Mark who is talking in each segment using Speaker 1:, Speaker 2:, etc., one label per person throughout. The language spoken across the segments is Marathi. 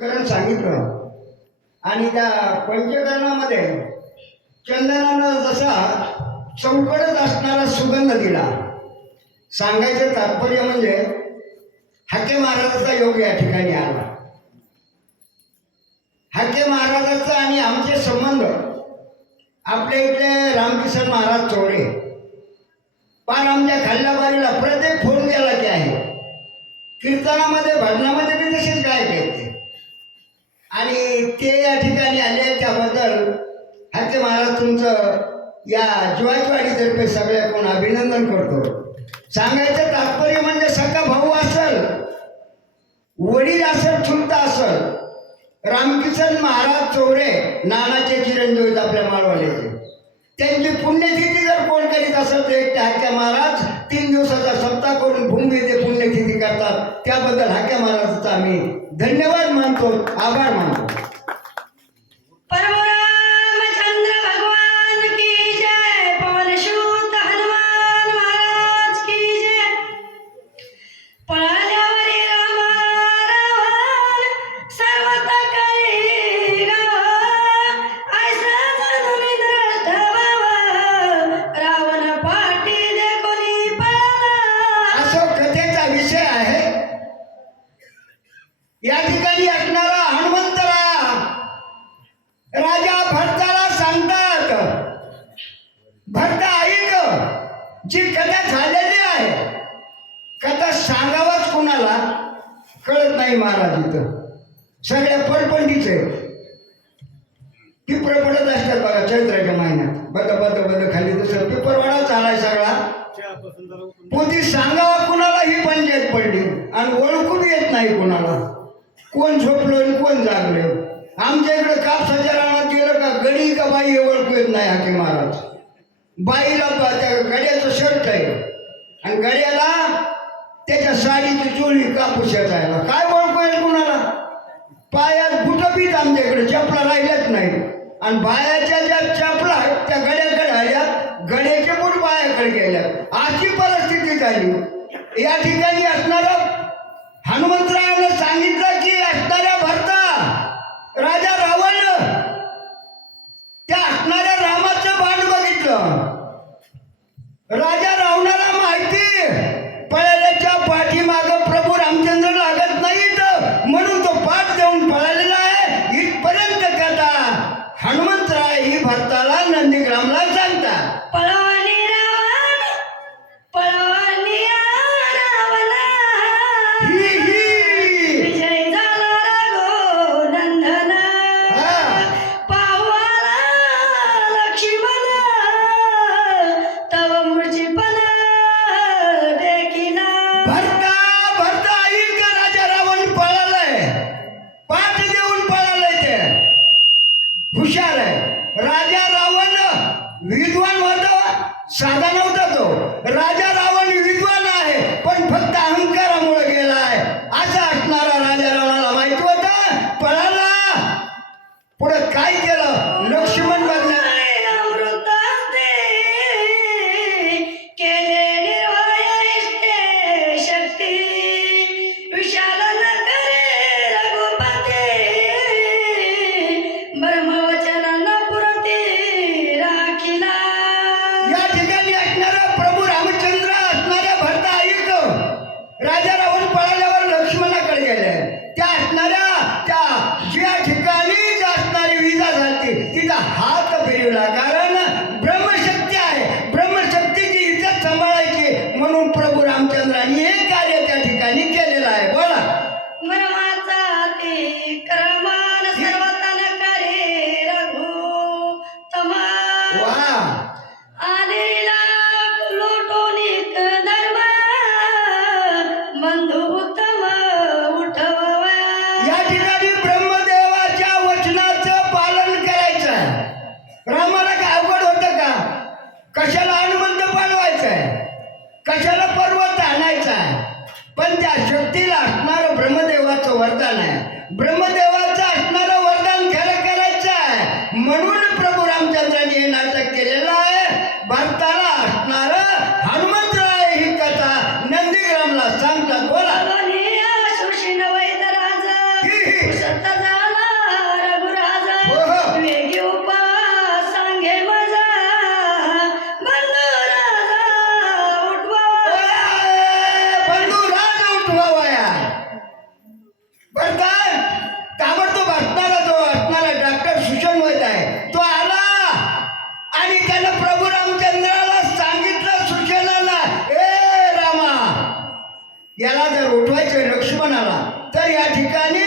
Speaker 1: करण सांगितलं. आणि त्या पंचकरणामध्ये चंदनानं जसा चौकडत असणारा सुगंध दिला. सांगायचं तात्पर्य म्हणजे हाके महाराजाचा योग या ठिकाणी आला. हाके महाराजाचा आणि आमचे संबंध. आपल्या इथले रामकिशन महाराज चोरे पार आमच्या खाल्ल्याबारीला प्रत्येक फोन गेला की आहे. कीर्तनामध्ये भजनामध्ये बी तसेच गायक आहेत ते. आणि ते या ठिकाणी आले त्याबद्दल हाके महाराज तुमचं या जीवाचवाडीतर्फे कोण अभिनंदन करतो. सांगायचं तात्पर्य म्हणजे सगळा भाऊ असल वडील असल चुलता असल रामकिशन महाराज चौरे नानाचे चिरंजीव आपल्या माळवाल्याचे त्यांची पुण्यतिथी जर कोण करीत असेल तर एक हाक्या महाराज तीन दिवसाचा सप्ताह करून भूमी ते पुण्यतिथी करतात. त्याबद्दल हाक्या महाराजाचा आम्ही धन्यवाद मानतो आभार मानतो. या ठिकाणी असणारा हनुमंतरा राजा भरताला सांगतात भरता ऐक जी कथा झालेली आहे कथा सांगावाच कुणाला कळत नाही महाराज इथं. सगळ्या पडपंडीच. आहेत पिपर पडत असतात बघा चैत्राच्या महिन्यात. बद बद बद खाली तसं पिपरवाडा चालाय सगळा. पोती सांगावा कुणाला ही पंचायत पडली? आणि ओळखून येत नाही कुणाला. कोण झोपलो आणि कोण जागलो? आमच्या इकडे कापसाच्या रानात गेलं का गडी का बाई हे ओळखू येत नाही हाके महाराज. बाईला त्या गड्याचं शर्ट आहे. आणि गड्याला त्याच्या साडीची चोळी कापूस आहे काय ओळखू येईल कुणाला? पायात बुटं बीत आमच्या इकडे चपला राहिल्याच नाही आणि बायाच्या ज्या चपला आहेत त्या गड्याकडे आल्यात गड्याचे बूट बायाकडे गेल्यात. अशी परिस्थिती झाली. या ठिकाणी असणारं हनुमंतरायानं सांगितलं की असणाऱ्या भरता राजा रावण हुशार आहे. राजा रावण विद्वान होता साधा नव्हता तो. राजा रावण या ठिकाणी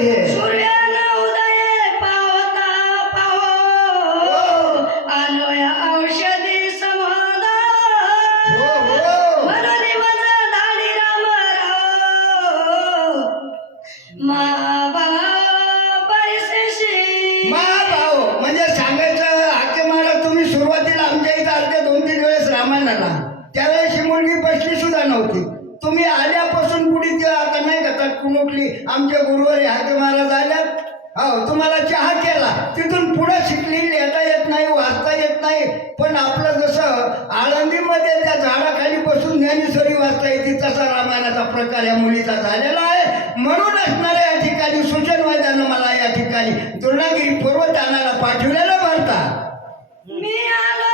Speaker 1: हे
Speaker 2: सूर्यानं उदय पावता पाहो अन्वय औषधी समाधा
Speaker 1: हो हो.
Speaker 2: म्हणून माझा धाडी रामराव मा परिशेषी
Speaker 1: महाभाऊ म्हणजे सांगायचं हाके मारा तुम्ही सुरुवातीला आमच्या इथं दोन तीन वेळेस रामायणाला. त्यावेळेस ही मुलगी बसली सुद्धा नव्हती. तुम्ही आल्यापासून पुढे ते आता नाही का तटकून उठली आमच्या गुरुवारी हाके महाराज आल्यात. हो तुम्हाला चहा केला. तिथून पुढे शिकली लिहिता येत नाही वाचता येत नाही. पण आपलं जसं आळंदीमध्ये त्या झाडाखाली बसून ज्ञानेश्वरी वाचता येते तसा रामायणाचा प्रकार या मुलीचा झालेला आहे. म्हणून असणाऱ्या या ठिकाणी सूचन मैदानं मला या ठिकाणी दुर्णागिरी पर्वत आणायला पाठवलेलं भरता. मी आलो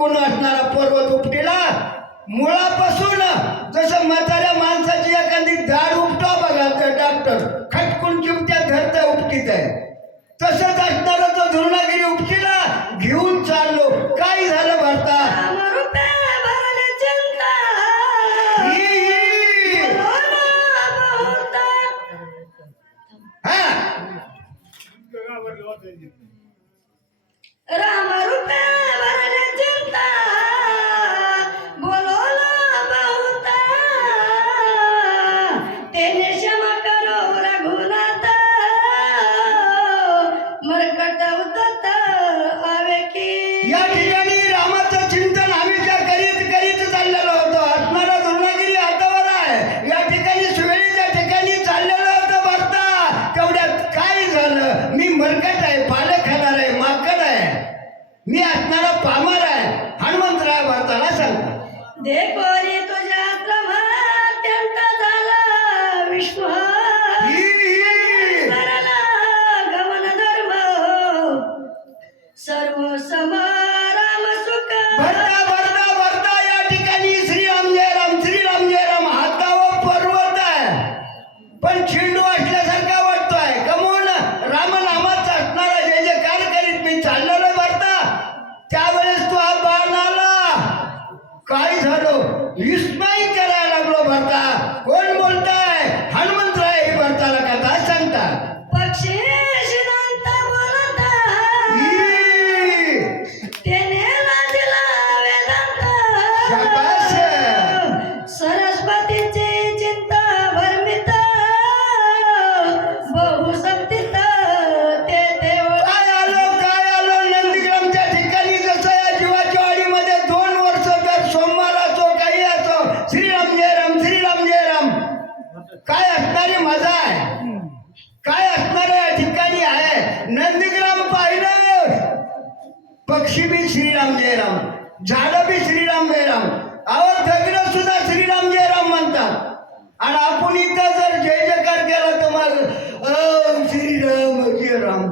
Speaker 1: धन कोण असणारा पर्वत उपटीला मुळापासून जसं म्हाताऱ्या माणसाची एखादी झाड उपटा बघा तर डॉक्टर खटकून चिमट्या धरता उपटीत आहे. तसंच असणारा तो धुर्णागिरी उपटीला घेऊन चाललो. काय झालं भरता सांगतो
Speaker 2: देखो रे तुझ्या अत्यंत झाला विश्व गमन धर्म. सर्व समाराम सुख.
Speaker 1: भरता भरता भरता या ठिकाणी श्रीराम जय राम श्रीराम जय राम हातावर पर्वत आहे. पण काय असणारी मजा आहे? काय असणारे या ठिकाणी आहे? नंदीग्राम पाहिलं पक्षी बी श्रीराम जय राम झाडं बी श्रीराम जय राम अहो दगड सुद्धा श्रीराम जय राम म्हणतात. आणि आपण इथं जर जय जयकार केला तर मग श्रीराम जय राम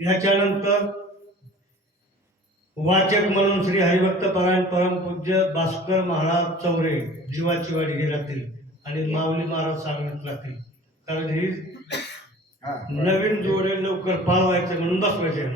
Speaker 3: ह्याच्यानंतर वाचक म्हणून श्री हरिभक्त परायण परमपूज्य भास्कर महाराज चौरे जीवाची वाडी गेलातील आणि माऊली महाराज सांगण्यात लागतील कारण ही
Speaker 1: हा.
Speaker 3: नवीन जोडे लवकर पाळवायचं म्हणून बसवायचे